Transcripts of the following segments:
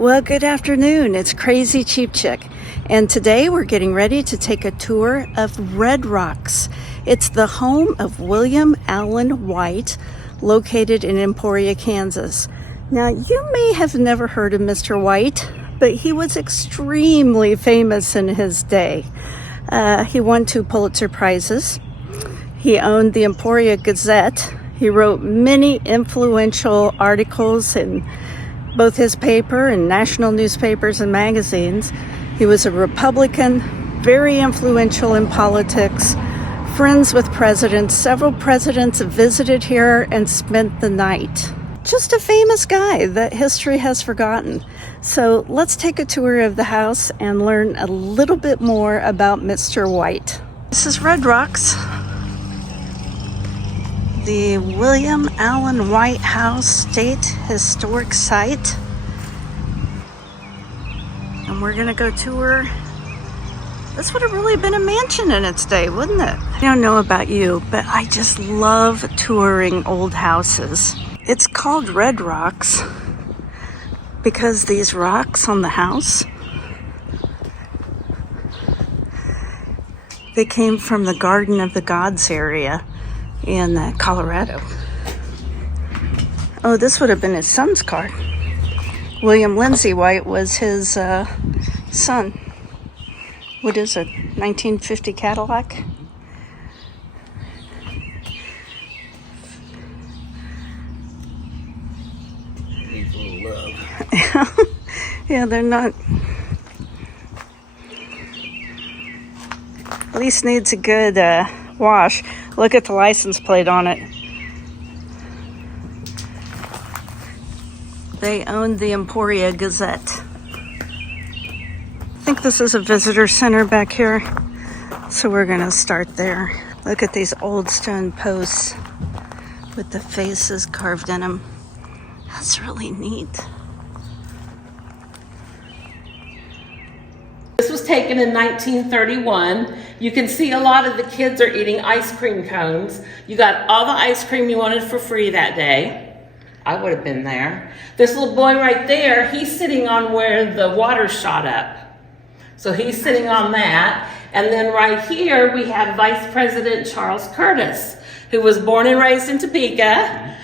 Well, good afternoon. It's Crazy Cheap Chick, and today we're getting ready to take a tour of Redrocks. It's the home of William Allen White, located in Emporia, Kansas. Now, you may have never heard of Mr. White, but he was extremely famous in his day. He won 2 Pulitzer Prizes. He owned the Emporia Gazette. He wrote many influential articles in both his paper and national newspapers and magazines. He was a Republican, very influential in politics, friends with presidents. Several presidents visited here and spent the night. Just a famous guy that history has forgotten. So let's take a tour of the house and learn a little bit more about Mr. White. This is Redrocks, the William Allen White House State Historic Site. And we're gonna go tour. This would have really been a mansion in its day, wouldn't it? I don't know about you, but I just love touring old houses. It's called Redrocks because these rocks on the house, they came from the Garden of the Gods area in Colorado. Oh, this would have been his son's car. William Lindsay White was his son. What is it, 1950 Cadillac? Needs a little love. Yeah, they're not. At least needs a good wash. Look at the license plate on it. They owned the Emporia Gazette. I think this is a visitor center back here, so we're gonna start there. Look at these old stone posts with the faces carved in them. That's really neat. This was taken in 1931. You can see a lot of the kids are eating ice cream cones. You got all the ice cream you wanted for free that day. I would have been there. This little boy right there, he's sitting on where the water shot up. So he's sitting on that. And then right here, we have Vice President Charles Curtis, who was born and raised in Topeka.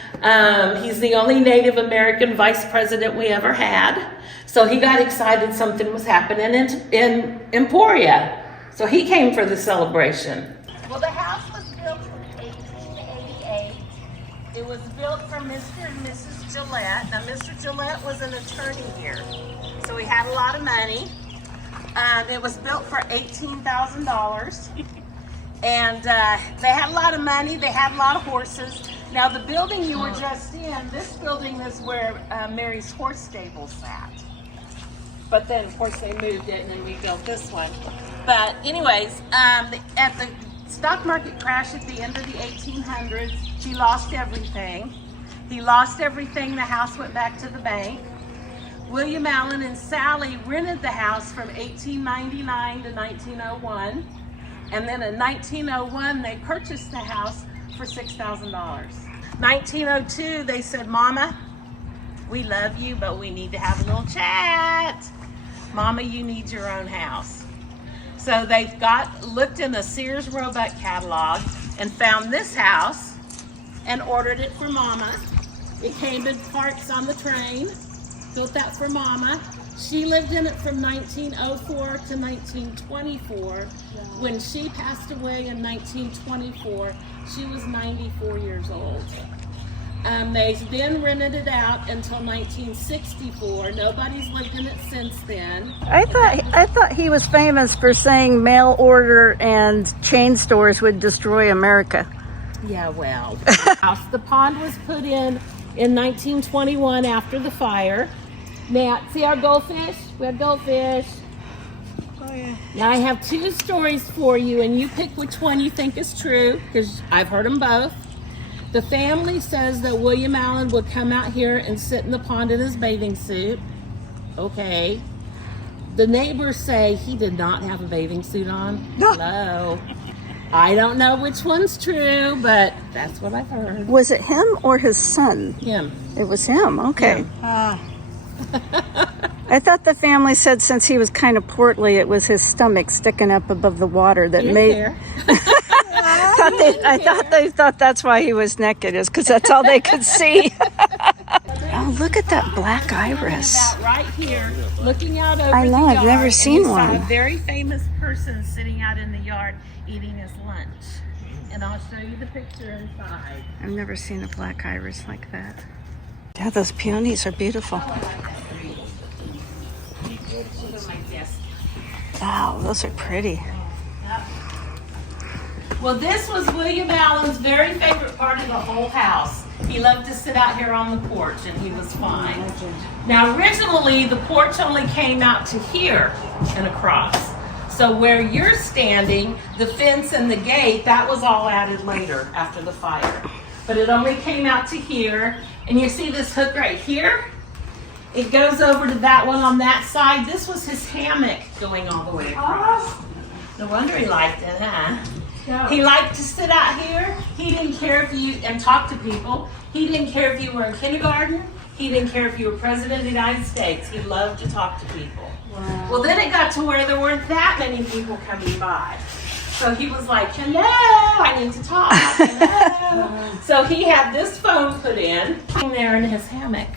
He's the only Native American vice president we ever had. So he got excited something was happening in Emporia. So he came for the celebration. Well, the house was built in 1888. It was built for Mr. and Mrs. Gillette. Now, Mr. Gillette was an attorney here, so he had a lot of money. It was built for $18,000. And they had a lot of money. They had a lot of horses. Now, the building you were just in, this building is where Mary's horse stable sat. But then, of course, they moved it and then we built this one. But anyways, at the stock market crash at the end of the 1800s, he lost everything. He lost everything. The house went back to the bank. William Allen and Sally rented the house from 1899 to 1901. And then in 1901, they purchased the house for $6,000. 1902, they said, "Mama, we love you, but we need to have a little chat. Mama, you need your own house." So they looked in the Sears Roebuck catalog and found this house and ordered it for Mama. It came in parts on the train, built that for Mama. She lived in it from 1904 to 1924. When she passed away in 1924, she was 94 years old. They then rented it out until 1964. Nobody's lived in it since then. I thought he was famous for saying mail order and chain stores would destroy America. Yeah, well, the pond was put in 1921 after the fire. Now, see our goldfish? We have goldfish. Oh, yeah. Now I have 2 stories for you, and you pick which one you think is true, because I've heard them both. The family says that William Allen would come out here and sit in the pond in his bathing suit. Okay. The neighbors say he did not have a bathing suit on. Hello. I don't know which one's true, but that's what I've heard. Was it him or his son? Him. It was him, okay. Him. I thought the family said since he was kind of portly, it was his stomach sticking up above the water that made. I thought they thought that's why he was naked, is because that's all they could see. Oh, look at that black iris. Right here, looking out over I know, the I've yard, never seen and we saw one. a very famous person sitting out in the yard eating his lunch. And I'll show you the picture inside. I've never seen a black iris like that. Yeah, those peonies are beautiful. Wow, those are pretty. Well, this was William Allen's very favorite part of the whole house. He loved to sit out here on the porch, and he was fine. Now, originally, the porch only came out to here and across. So where you're standing, the fence and the gate, that was all added later after the fire. But it only came out to here. And you see this hook right here? It goes over to that one on that side. This was his hammock going all the way across. No wonder he liked it, huh? Yeah. He liked to sit out here. He didn't care if you, and talk to people. He didn't care if you were in kindergarten. He didn't care if you were president of the United States. He loved to talk to people. Wow. Well, then it got to where there weren't that many people coming by. So he was like, hello, I need to talk, hello. So he had this phone put in there in his hammock.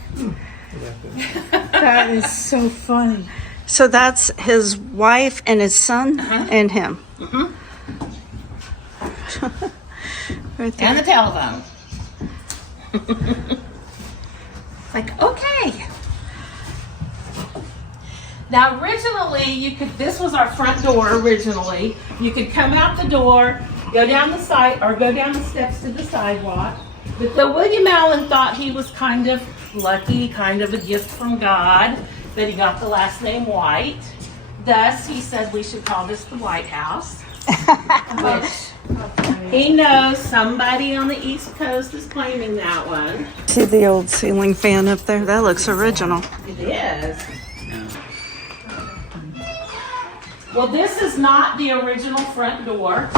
That is so funny. So that's his wife and his son and him. Mm-hmm. Right there. And the telephone. Like, okay. Now, originally, this was our front door originally. You could come out the door, go down the side, or go down the steps to the sidewalk. But though William Allen thought he was kind of lucky, kind of a gift from God, that he got the last name White. Thus, he said we should call this the White House. Which he knows somebody on the East Coast is claiming that one. See the old ceiling fan up there? That looks original. It is. Well, this is not the original front door.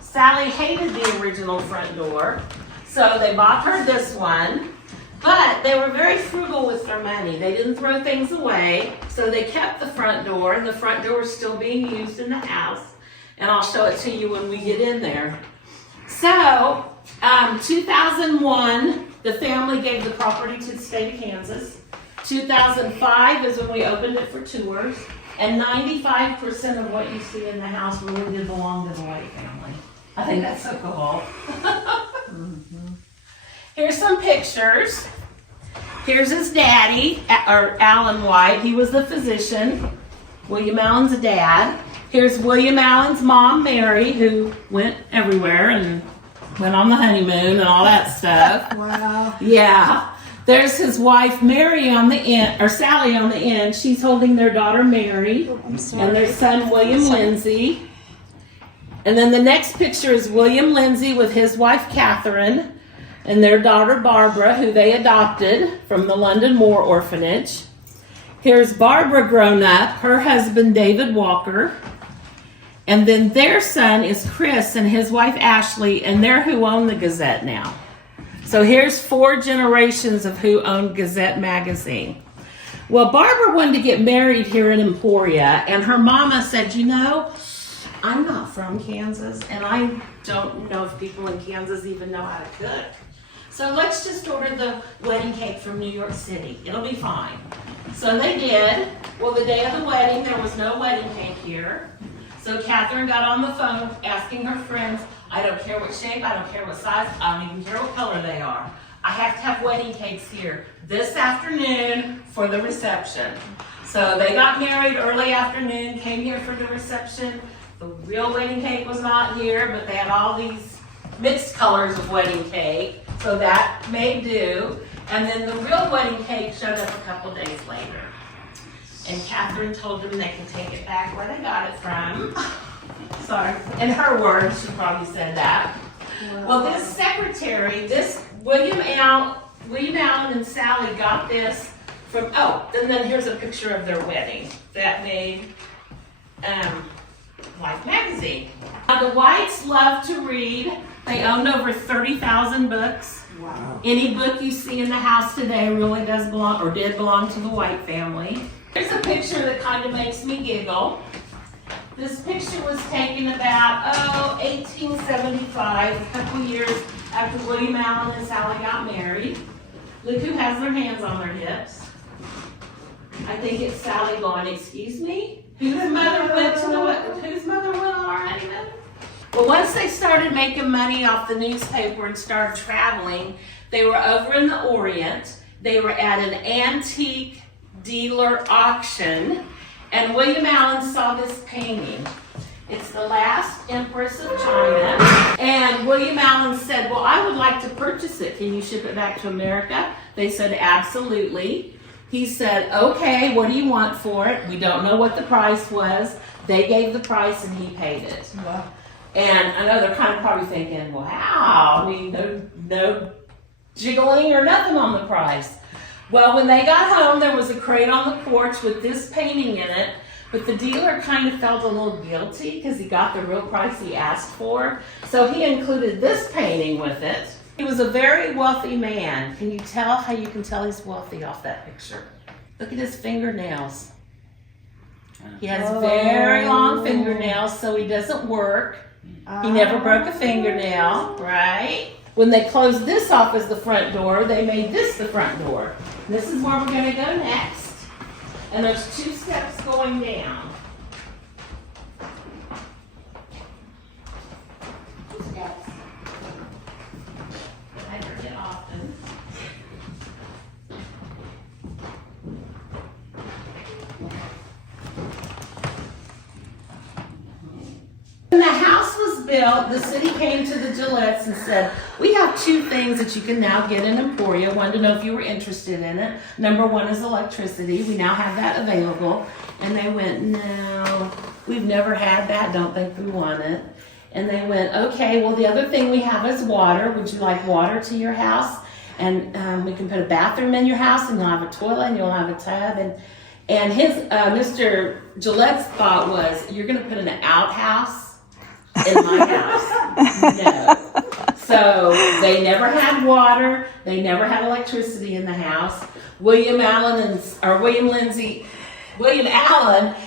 Sally hated the original front door, so they bought her this one. But they were very frugal with their money. They didn't throw things away, so they kept the front door, and the front door is still being used in the house. And I'll show it to you when we get in there. So, 2001, the family gave the property to the state of Kansas. 2005 is when we opened it for tours. And 95% of what you see in the house really did belong to the White family. I think that's so cool. Here's some pictures. Here's his daddy, or Allen White. He was the physician. William Allen's dad. Here's William Allen's mom, Mary, who went everywhere and went on the honeymoon and all that stuff. Wow. Yeah. There's his wife, Mary, on the end, or Sally on the end. She's holding their daughter, Mary, and their son, William Lindsay. And then the next picture is William Lindsay with his wife, Catherine, and their daughter, Barbara, who they adopted from the London War Orphanage. Here's Barbara grown up, her husband, David Walker. And then their son is Chris and his wife, Ashley, and they're who own the Gazette now. So here's 4 generations of who owned Gazette magazine. Well, Barbara wanted to get married here in Emporia, and her mama said, you know, I'm not from Kansas, and I don't know if people in Kansas even know how to cook. So let's just order the wedding cake from New York City. It'll be fine. So they did. Well, the day of the wedding, there was no wedding cake here. So Catherine got on the phone asking her friends, I don't care what shape, I don't care what size, I don't even care what color they are. I have to have wedding cakes here this afternoon for the reception. So they got married early afternoon, came here for the reception. The real wedding cake was not here, but they had all these mixed colors of wedding cake, so that made do. And then the real wedding cake showed up a couple days later. And Catherine told them they could take it back where they got it from. Sorry, in her words, she probably said that. Wow. Well, this secretary, this William Allen and Sally got this from, and then here's a picture of their wedding that made Life magazine. Now, the Whites love to read. They owned over 30,000 books. Wow. Any book you see in the house today really does belong, or did belong to the White family. Here's a kind of makes me giggle. This picture was taken about, 1875, a couple years after William Allen and Sally got married. Look who has their hands on their hips. I think it's Sally going, excuse me? Whose mother went already then? Well, once they started making money off the newspaper and started traveling, they were over in the Orient. They were at an antique dealer auction, and William Allen saw this painting. It's the last Empress of China, and William Allen said, well, I would like to purchase it. Can you ship it back to America? They said, absolutely. He said, okay, what do you want for it? We don't know what the price was. They gave the price and he paid it. Wow. And I know they're kind of probably thinking, wow, I mean, no jiggling or nothing on the price. Well, when they got home, there was a crate on the porch with this painting in it, but the dealer kind of felt a little guilty because he got the real price he asked for. So he included this painting with it. He was a very wealthy man. Can you tell how you can tell he's wealthy off that picture? Look at his fingernails. He has very long fingernails, so he doesn't work. He never broke a fingernail, right? When they closed this off as the front door, they made this the front door. This is where we're going to go next. And there's 2 steps going down. I forget often. When the house was built, the city came to the Gillettes and said, we have 2 things that you can now get in Emporia. Wanted to know if you were interested in it. Number 1 is electricity. We now have that available. And they went, no, we've never had that. Don't think we want it. And they went, okay, well, the other thing we have is water. Would you like water to your house? And we can put a bathroom in your house, and you'll have a toilet, and you'll have a tub. And his, Mr. Gillette's thought was, you're going to put an outhouse in my house? No. So they never had water. They never had electricity in the house. William Allen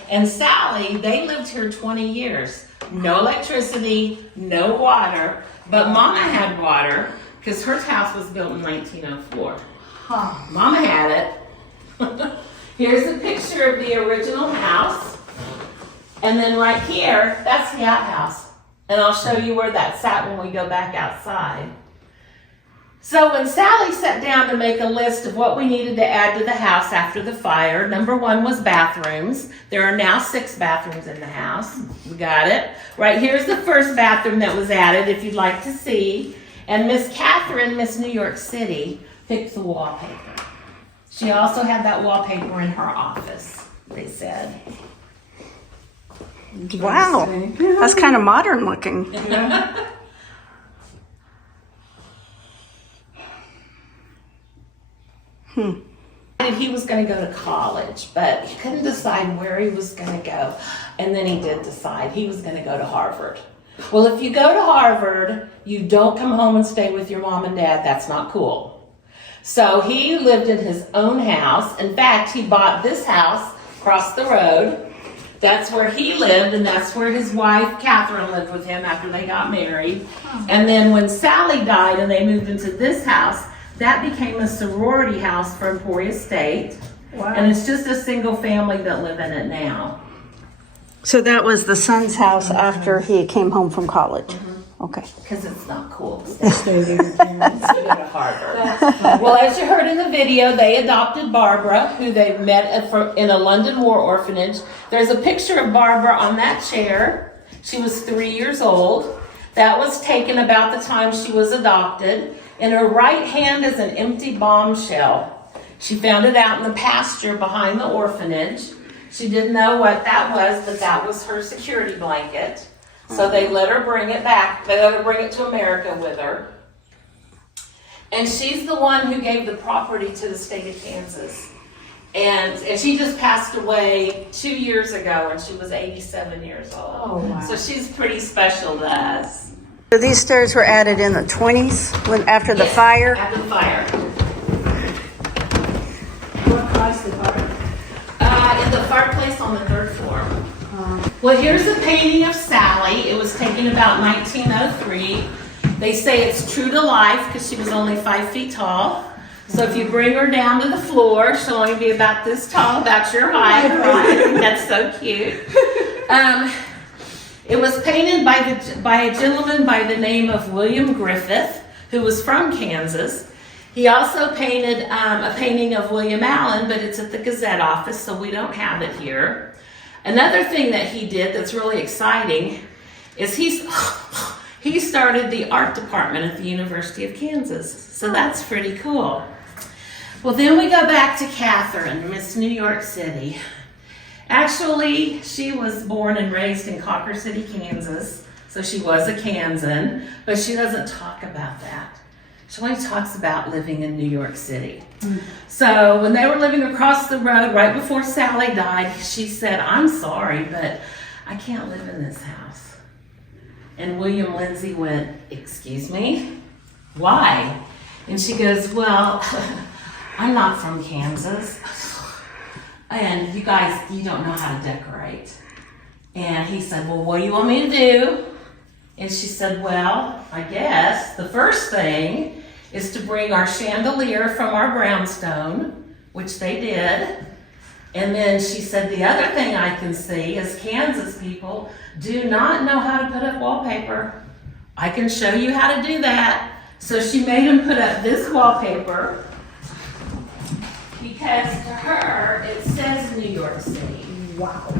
and Sally, they lived here 20 years. No electricity, no water. But Mama had water because her house was built in 1904. Mama had it. Here's a picture of the original house. And then right here, that's the outhouse. And I'll show you where that sat when we go back outside. So when Sally sat down to make a list of what we needed to add to the house after the fire, number 1 was bathrooms. There are now 6 bathrooms in the house. We got it. Right here's the first bathroom that was added, if you'd like to see. And Miss Catherine, Miss New York City, picked the wallpaper. She also had that wallpaper in her office, they said. Wow, that's kind of modern looking. He was going to go to college, but he couldn't decide where he was going to go. And then he did decide he was going to go to Harvard. Well, if you go to Harvard, you don't come home and stay with your mom and dad. That's not cool. So he lived in his own house. In fact, he bought this house across the road. That's where he lived, and that's where his wife, Catherine, lived with him after they got married. And then when Sally died and they moved into this house, that became a sorority house for Emporia State. Wow. And it's just a single family that live in it now. So that was the son's house after he came home from college. Okay. Because it's not cool to stay with your parents to go to Harvard. Well, as you heard in the video, they adopted Barbara, who they met in a London war orphanage. There's a picture of Barbara on that chair. She was 3 years old. That was taken about the time she was adopted. In her right hand is an empty bombshell. She found it out in the pasture behind the orphanage. She didn't know what that was, but that was her security blanket. So they let her bring it back. They let her bring it to America with her. And she's the one who gave the property to the state of Kansas. And she just passed away 2 years ago, and she was 87 years old. Oh, wow. So she's pretty special to us. So these stairs were added in the 20s after the fire? After the fire. What caused the fire? In the fireplace on the 3rd floor. Well, here's a painting of Sally. It was taken about 1903. They say it's true to life because she was only 5 feet tall. So if you bring her down to the floor, she'll only be about this tall, about your height. Right? That's so cute. It was painted by a gentleman by the name of William Griffith, who was from Kansas. He also painted a painting of William Allen, but it's at the Gazette office, so we don't have it here. Another thing that he did that's really exciting is he started the art department at the University of Kansas. So that's pretty cool. Well, then we go back to Catherine, Miss New York City. Actually, she was born and raised in Cawker City, Kansas. So she was a Kansan, but she doesn't talk about that. She only talks about living in New York City. So when they were living across the road, right before Sally died, she said, "I'm sorry, but I can't live in this house." And William Lindsay went, "Excuse me? Why?" And she goes, "Well, I'm not from Kansas. And you guys, you don't know how to decorate." And he said, "Well, what do you want me to do?" And she said, "Well, I guess the first thing is to bring our chandelier from our brownstone," which they did. And then she said, "The other thing I can see is Kansas people do not know how to put up wallpaper. I can show you how to do that." So she made him put up this wallpaper because to her, it says New York City. Wow.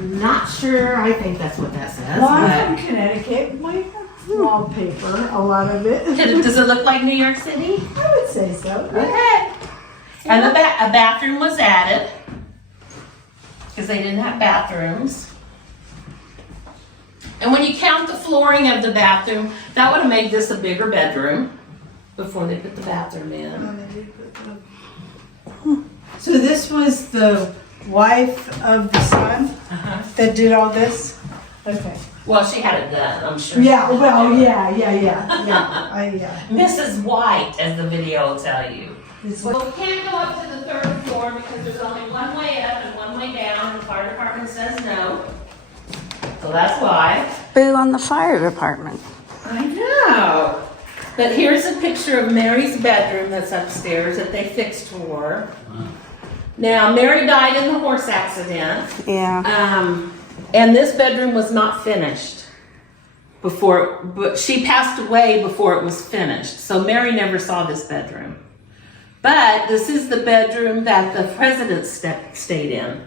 Not sure, I think that's what that says. Well, I'm but- from Connecticut. We have wallpaper, a lot of it. Does it look like New York City? I would say so. Okay. And a bathroom was added because they didn't have bathrooms. And when you count the flooring of the bathroom, that would have made this a bigger bedroom before they put the bathroom in. So this was the wife of the son that did all this? Okay. Well, she had it done, I'm sure. Yeah, well, yeah. Mrs. White, as the video will tell you. It's Well, we can't go up to the 3rd floor because there's only one way up and one way down. The fire department says no. So that's why. Boo on the fire department. I know. But here's a picture of Mary's bedroom that's upstairs that they fixed for her. Now, Mary died in the horse accident. Yeah. And this bedroom was not finished but she passed away before it was finished. So Mary never saw this bedroom. But this is the bedroom that the president stayed in.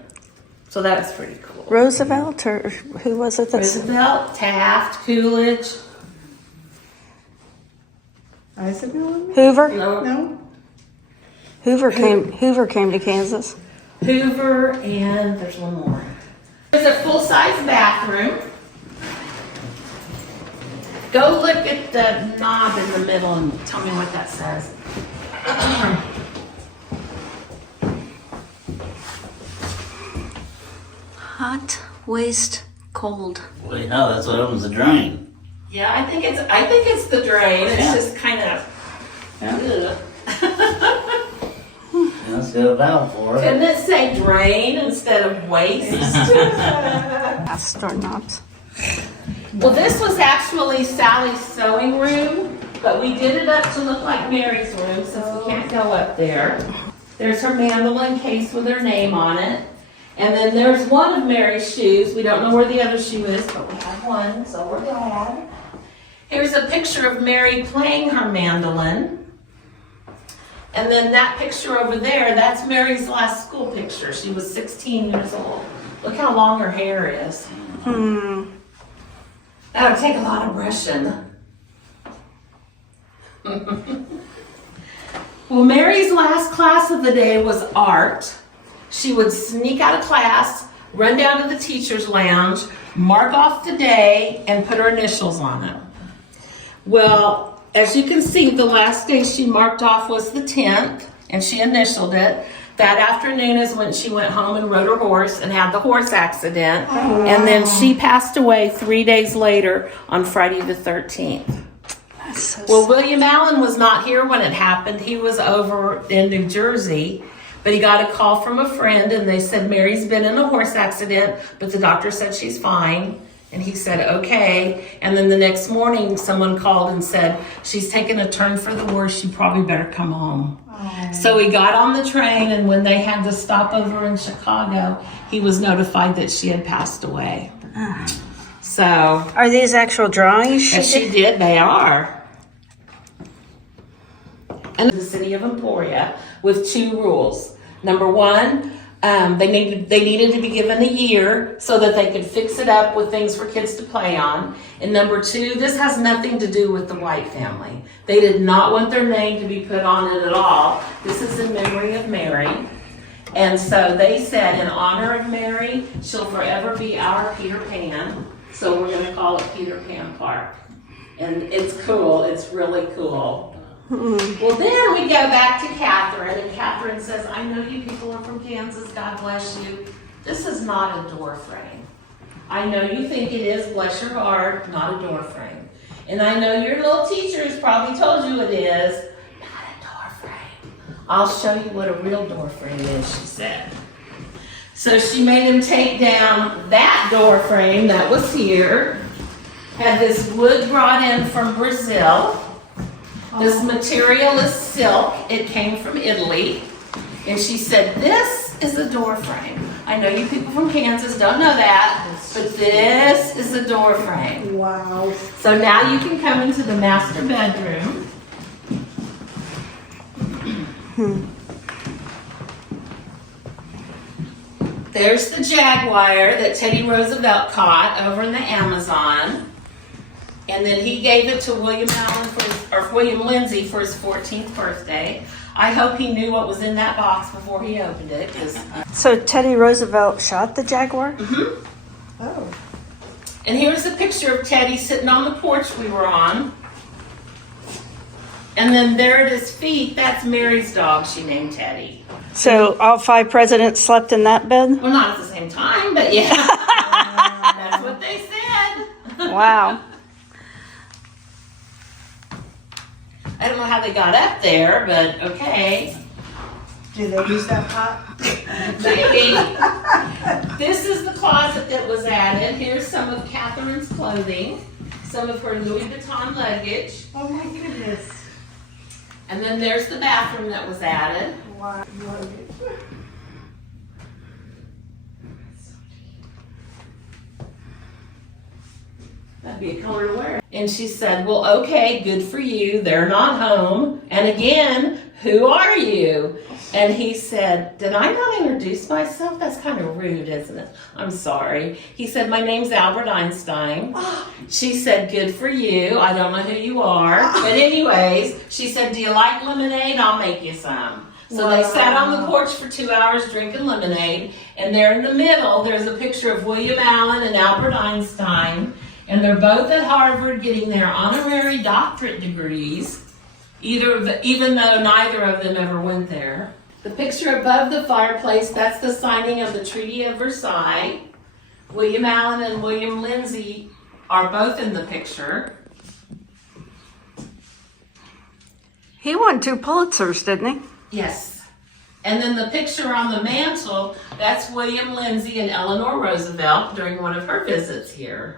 So that's pretty cool. Roosevelt, or who was it? Roosevelt, Taft, Coolidge. Isabel? Hoover. No? Hoover came to Kansas. Hoover, and there's one more. There's a full-size bathroom. Go look at the knob in the middle and tell me what that says. Hot, waste, cold. Wait, no, that's what opens the drain. Yeah, I think it's the drain. It's Yeah. just kind of. Yeah. Let's get a valve for it. Couldn't it say drain instead of waste? Past or not. Well, this was actually Sally's sewing room, but we did it up to look like Mary's room since we can't go up there. There's her mandolin case with her name on it. And then there's one of Mary's shoes. We don't know where the other shoe is, but we have one, so we're glad. Here's a picture of Mary playing her mandolin. And then that picture over there, that's Mary's last school picture. She was 16 years old. Look how long her hair is. That'll take a lot of brushing. Well, Mary's last class of the day was art. She would sneak out of class, run down to the teacher's lounge, mark off the day, and put her initials on it. Well, as you can see, the last day she marked off was the 10th, and she initialed it. That afternoon is when she went home and rode her horse and had the horse accident. And then she passed away 3 days later on Friday the 13th. That's so Well, William Allen was not here when it happened. He was over in New Jersey. But he got a call from a friend and they said Mary's been in a horse accident, but the doctor said she's fine. And he said, okay. And then the next morning, someone called and said, she's taken a turn for the worse. You probably better come home. Oh. So he got on the train, and when they had to stop over in Chicago, he was notified that she had passed away. So. Are these actual drawings She did. They are. And the city of Emporia with 2 rules. Number 1, they needed to be given a year so that they could fix it up with things for kids to play on. And number 2, this has nothing to do with the White family. They did not want their name to be put on it at all. This is in memory of Mary. And so they said, in honor of Mary, she'll forever be our Peter Pan. So we're going to call it Peter Pan Park. And it's cool. It's really cool. Well, then we go back to Catherine, and Catherine says, I know you people are from Kansas, God bless you. This is not a door frame. I know you think it is, bless your heart, not a door frame. And I know your little teachers probably told you it is, not a door frame. I'll show you what a real door frame is, she said. So she made him take down that door frame that was here, had this wood brought in from Brazil. This material is silk. It came from Italy. And she said, this is a door frame. I know you people from Kansas don't know that, but this is a door frame. Wow. So now you can come into the master bedroom. There's the Jaguar that Teddy Roosevelt caught over in the Amazon. And then he gave it to William Lindsay for his 14th birthday. I hope he knew what was in that box before he opened it. So Teddy Roosevelt shot the Jaguar? Mm-hmm. Oh. And here's a picture of Teddy sitting on the porch we were on. And then there at his feet, that's Mary's dog she named Teddy. So all 5 presidents slept in that bed? Well, not at the same time, but yeah. That's what they said. Wow. I don't know how they got up there, but okay. Do they use that pot? Maybe. This is the closet that was added. Here's some of Catherine's clothing, some of her Louis Vuitton luggage. Oh my goodness. And then there's the bathroom that was added. Wow. That'd be a color to wear. And she said, well, okay, good for you. They're not home. And again, who are you? And he said, did I not introduce myself? That's kind of rude, isn't it? I'm sorry. He said, my name's Albert Einstein. She said, good for you. I don't know who you are. But anyways, she said, do you like lemonade? I'll make you some. So they sat on the porch for 2 hours drinking lemonade. And there in the middle, there's a picture of William Allen and Albert Einstein. And they're both at Harvard getting their honorary doctorate degrees, even though neither of them ever went there. The picture above the fireplace, that's the signing of the Treaty of Versailles. William Allen and William Lindsay are both in the picture. He won 2 Pulitzers, didn't he? Yes. And then the picture on the mantle, that's William Lindsay and Eleanor Roosevelt during one of her visits here.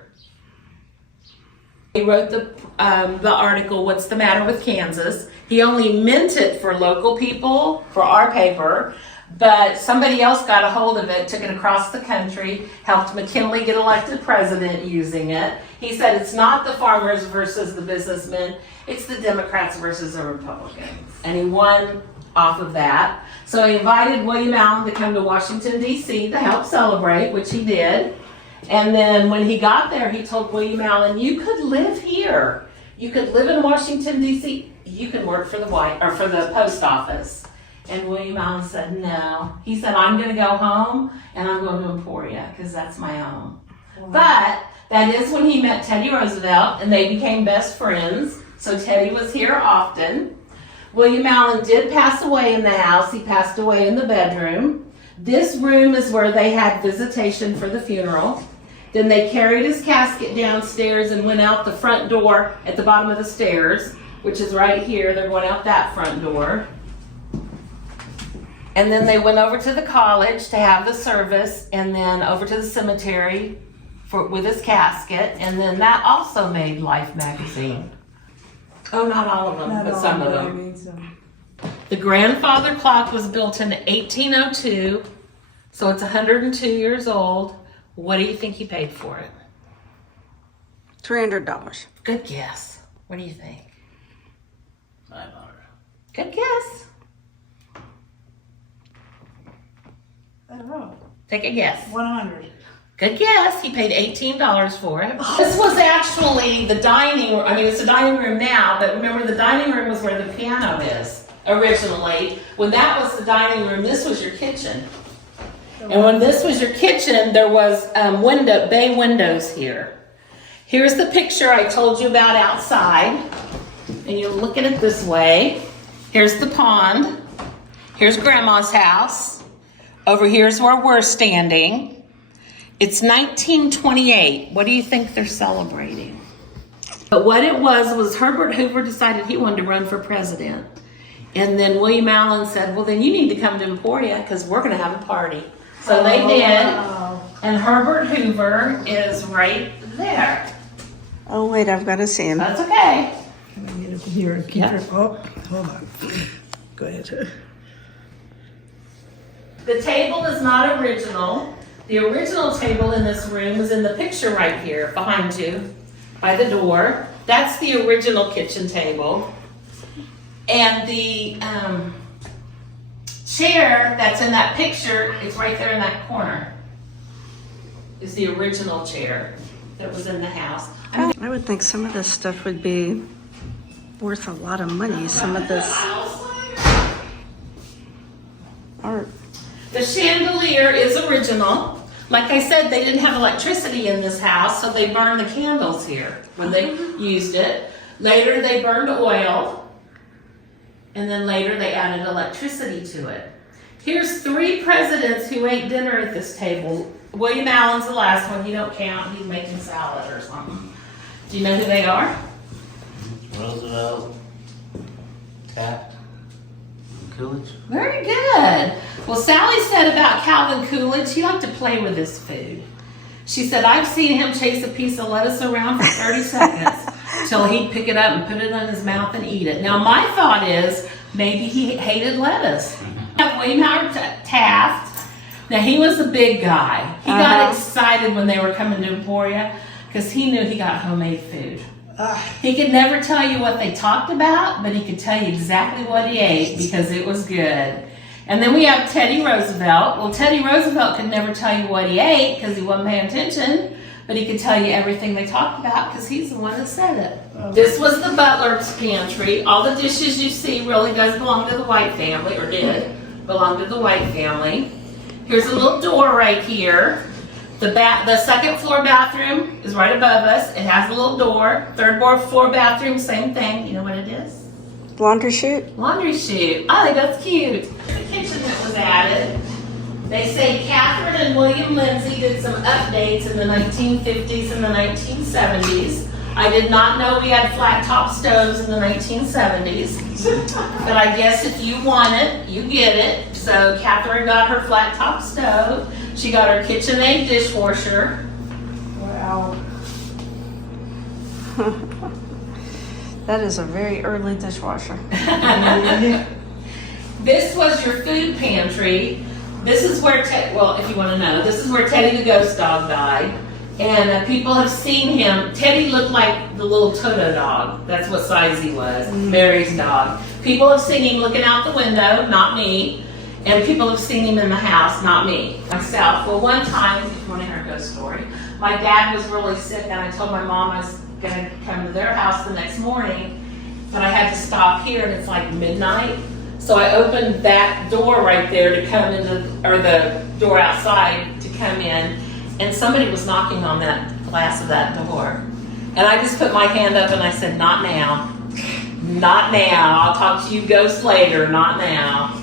He wrote the article, What's the Matter with Kansas? He only meant it for local people, for our paper, but somebody else got a hold of it, took it across the country, helped McKinley get elected president using it. He said it's not the farmers versus the businessmen, it's the Democrats versus the Republicans. And he won off of that. So he invited William Allen to come to Washington, D.C. to help celebrate, which he did. And then when he got there, he told William Allen, you could live here. You could live in Washington, D.C. You can work for the post office. And William Allen said, no. He said, I'm going to go home, and I'm going to Emporia, because that's my home. Wow. But that is when he met Teddy Roosevelt, and they became best friends. So Teddy was here often. William Allen did pass away in the house. He passed away in the bedroom. This room is where they had visitation for the funeral. Then they carried his casket downstairs and went out the front door at the bottom of the stairs, which is right here. They're going out that front door. And then they went over to the college to have the service, and then over to the cemetery with his casket, and then that also made Life magazine. Oh, not all of them, but some of them. The grandfather clock was built in 1802, so it's 102 years old. What do you think he paid for it? $300. Good guess. What do you think? 500. Good guess. I don't know. Take a guess. 100. Good guess. He paid $18 for it. This was actually the dining room. I mean, it's a dining room now, but remember the dining room was where the piano is originally. When that was the dining room, this was your kitchen. And when this was your kitchen, there was bay windows here. Here's the picture I told you about outside. And you look at it this way. Here's the pond. Here's Grandma's house. Over here's where we're standing. It's 1928. What do you think they're celebrating? But what it was Herbert Hoover decided he wanted to run for president. And then William Allen said, well, then you need to come to Emporia because we're going to have a party. So they did. Wow. And Herbert Hoover is right there. Oh, wait, I've got to see him. That's okay. Can I get up here and keep Yeah. her? Oh, hold on. Go ahead. The table is not original. The original table in this room is in the picture right here behind you by the door. That's the original kitchen table. And the chair that's in that picture is right there in that corner. Is the original chair that was in the house. I would think some of this stuff would be worth a lot of money. Some of this art. The chandelier is original. Like I said, they didn't have electricity in this house, so they burned the candles here when they used it. Later, they burned oil, and then later they added electricity to it. Here's 3 presidents who ate dinner at this table. William Allen's the last one. You don't count. He's making salad or something. Do you know who they are? Roosevelt, Taft, and Coolidge. Very good. Well, Sally said about Calvin Coolidge, he liked to play with his food. She said, I've seen him chase a piece of lettuce around for 30 seconds till he'd pick it up and put it in his mouth and eat it. Now, my thought is maybe he hated lettuce. William Howard Taft, now he was a big guy. He got excited when they were coming to Emporia because he knew he got homemade food. He could never tell you what they talked about, but he could tell you exactly what he ate because it was good. And then we have Teddy Roosevelt. Well, Teddy Roosevelt could never tell you what he ate because he wasn't paying attention, but he could tell you everything they talked about because he's the one that said it. This was the butler's pantry. All the dishes you see really does belong to the White family, or did belong to the White family. Here's a little door right here. The second floor bathroom is right above us. It has a little door. Third floor bathroom, same thing. You know what it is? Laundry chute? Laundry chute. I think that's cute. The kitchen that was added. They say Catherine and William Lindsay did some updates in the 1950s and the 1970s. I did not know we had flat top stoves in the 1970s. But I guess if you want it, you get it. So Catherine got her flat top stove. She got her KitchenAid dishwasher. Wow. That is a very early dishwasher. This was your food pantry. This is where, if you want to know, this is where Teddy the ghost dog died. And people have seen him. Teddy looked like the little Toto dog. That's what size he was, Mary's dog. People have seen him looking out the window, not me. And people have seen him in the house, not me, myself. Well, one time, if you want to hear a ghost story, my dad was really sick and I told my mom I was going to come to their house the next morning, but I had to stop here and it's like midnight. So I opened that door right there to come into, or the door outside to come in, and somebody was knocking on that glass of that door. And I just put my hand up and I said, not now. Not now. I'll talk to you ghosts later, not now.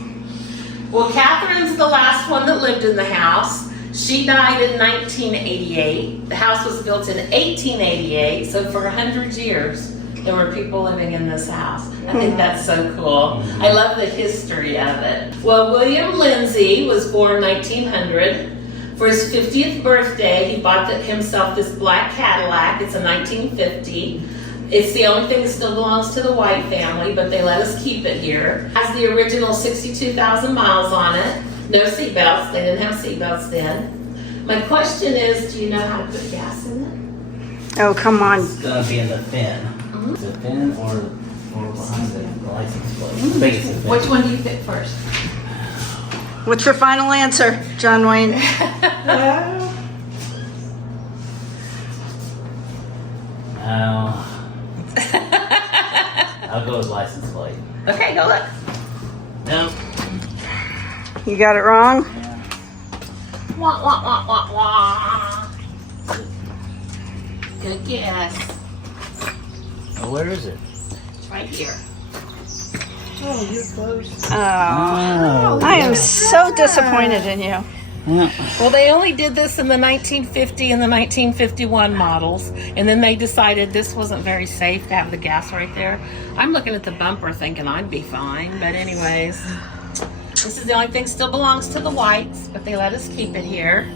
Well, Catherine's the last one that lived in the house. She died in 1988. The house was built in 1888, so for 100 years. There were people living in this house. I think that's so cool. I love the history of it. Well, William Lindsay was born 1900. For his 50th birthday, he bought himself this black Cadillac. It's a 1950. It's the only thing that still belongs to the White family, but they let us keep it here. It has the original 62,000 miles on it. No seatbelts. They didn't have seatbelts then. My question is, do you know how to put gas in it? Oh, come on. It's gonna be in the fin. The fin or behind the license plate. I think it's the fin. Which one do you pick first? What's your final answer, John Wayne? Now, I'll go with license plate. Okay, go look. No. You got it wrong? Wah, wah, wah, wah, wah. Good guess. Oh, where is it? It's right here. Oh, you're close. Oh, Oh, I am so disappointed in you. Well, they only did this in the 1950 and the 1951 models, and then they decided this wasn't very safe to have the gas right there. I'm looking at the bumper thinking I'd be fine, but anyways, this is the only thing still belongs to the Whites, but they let us keep it here.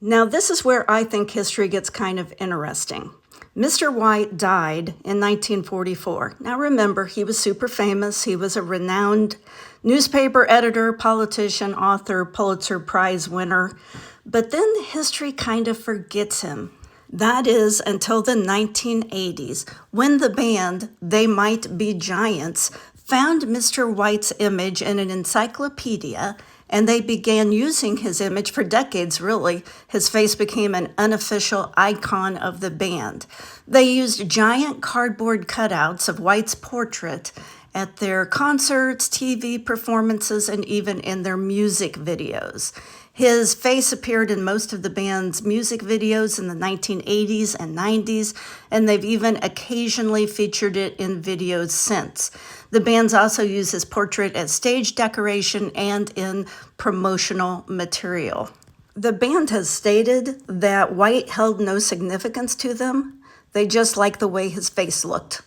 Now, this is where I think history gets kind of interesting. Mr. White died in 1944. Now remember, he was super famous. He was a renowned newspaper editor, politician, author, Pulitzer Prize winner. But then history kind of forgets him. That is until the 1980s, when the band They Might Be Giants found Mr. White's image in an encyclopedia, and they began using his image for decades, really. His face became an unofficial icon of the band. They used giant cardboard cutouts of White's portrait at their concerts, TV performances, and even in their music videos. His face appeared in most of the band's music videos in the 1980s and 90s, and they've even occasionally featured it in videos since. The band's also used his portrait as stage decoration and in promotional material. The band has stated that White held no significance to them. They just liked the way his face looked.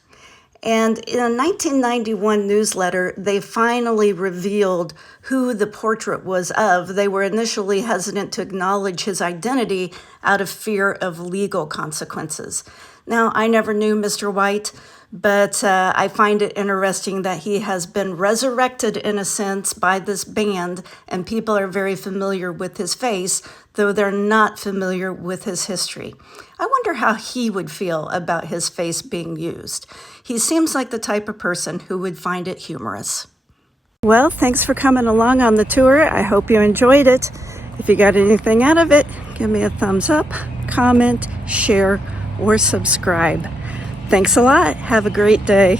And in a 1991 newsletter, they finally revealed who the portrait was of. They were initially hesitant to acknowledge his identity out of fear of legal consequences. Now, I never knew Mr. White, but I find it interesting that he has been resurrected in a sense by this band, and people are very familiar with his face, though they're not familiar with his history. I wonder how he would feel about his face being used. He seems like the type of person who would find it humorous. Well, thanks for coming along on the tour. I hope you enjoyed it. If you got anything out of it, give me a thumbs up, comment, share, or subscribe. Thanks a lot. Have a great day.